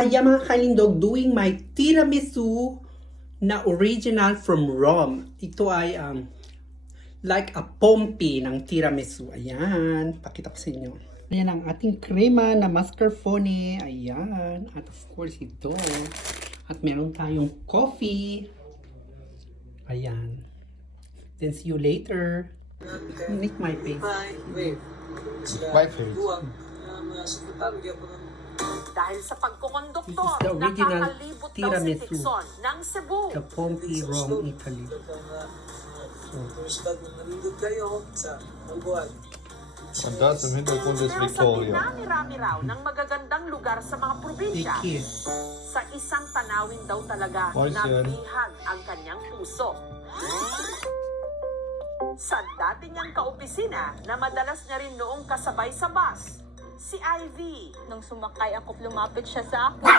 Kaya mga kalindog, doing my tiramisu na original from Rome. Ito ay like a pompi ng tiramisu. Ayan, pakita ko sa inyo. Ayan ang ating crema na mascarpone. Ayan, at of course ito. At meron tayong coffee. Ayan. Then see you later. Make my face. My face. Dahil sa pagkukonduktor, This is the original nakakalibot daw si tiramisu. Tikson ng Cebu. The Pompi, Rome, Italy. And that's the middle Kundes Pero sa Victoria. dinami-rami raw ng magagandang lugar sa mga probinsya, Tiki. sa isang tanawin daw talaga Ayos yan. nabihag ang kanyang puso. Sa dati niyang kaopisina na madalas niya rin noong kasabay sa bus, si Ivy. Nung sumakay ako, lumapit siya sa akin.